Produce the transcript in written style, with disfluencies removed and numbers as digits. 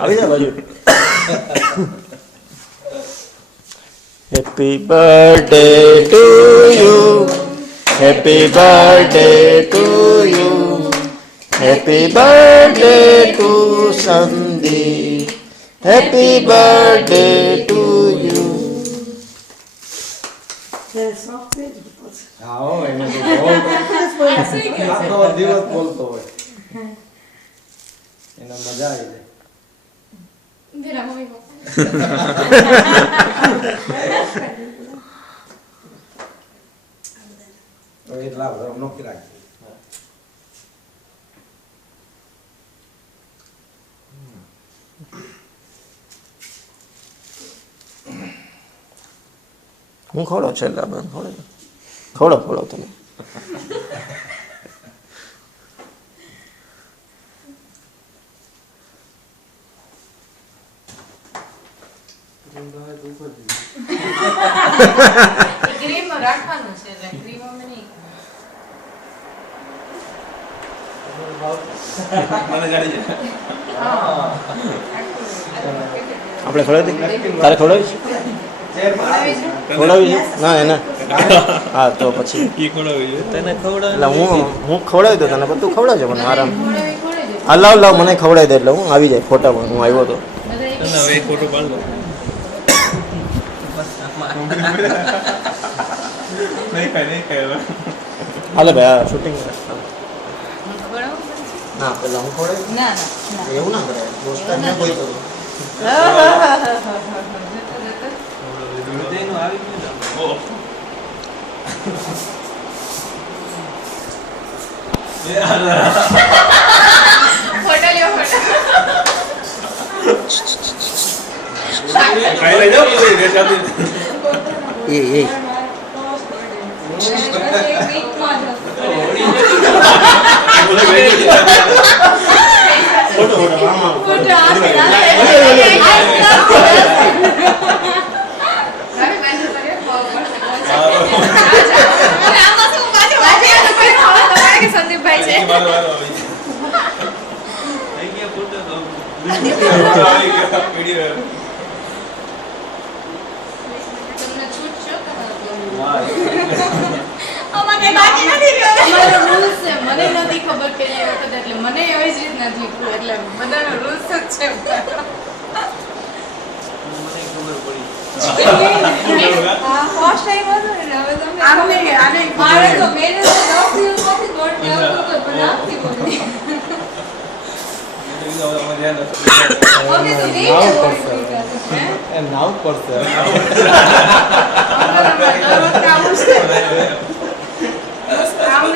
આવી જા બાજુ. Happy birthday to you, happy birthday to you, happy birthday to Sandeep, happy birthday to you. હા હો, એને તો બહુ આખો દિવસ બોલતો હોય, એને મજા આવી જાય. मेरा मम्मी पापा તો એટલા બધા નોકી રાખજો. હું ખવડાવ છેલ્લા બંધ ખવડાવ તમે. क्रीम રાખવાનું છે એટલે ક્રીમ અમે નહીં મને જાણી જાય. આપણે ખવડાવી તારે ખવડાવી છે? ખવડાવી છે? ના એના હા તો પછી ઈ ખવડાવી છે. તને ખવડાવી એટલે હું ખવડાવી દઉં તને, પણ તું ખવડાવજો મને આરામ. ખવડાવી હા લાવ મને ખવડાવી દે એટલે હું આવી જાય ફોટામાં. હું આવ્યો તો તને હવે એક ફોટો પાડ લો. નહીં ખાય હવે. હાલે ભાઈ આ શૂટિંગ ખવડાવું ના પેલા હું ખવડાવી ના એવું ના કરે દોસ્તારને કોઈ તો હૃદયનું આવી ગયું ને. ઓહ. ફોટો લ્યો ફોટો ખાઈ લઈ જાઓ પછી રેસાથી. એ ફોટો આમાં સંદીપભાઈ છે વારો આવી. થઈ ગયા ફોટો તો. આવી ગયા વિડિયો. તમને છૂટ છો વાહ. અમારે બાકી નથી રહ્યો અમારો રૂલ્સ છે મને નથી ખબર કે એ વખત એટલે મને એવી જ રીતના જીવવું એટલે બધાનો રૂલ્સ જ છે મને ખબર પડી. હા ફર્સ્ટ ટાઈમ હતો ને હવે તમને આને મારે તો મેરેજ 10 દિવસમાંથી દોઢ કલાક તો બનાવતી બોલી અમારે ધ્યાન ઓકે તો નહીં નાવ પડશે. એ નાવ પડશે. અમારા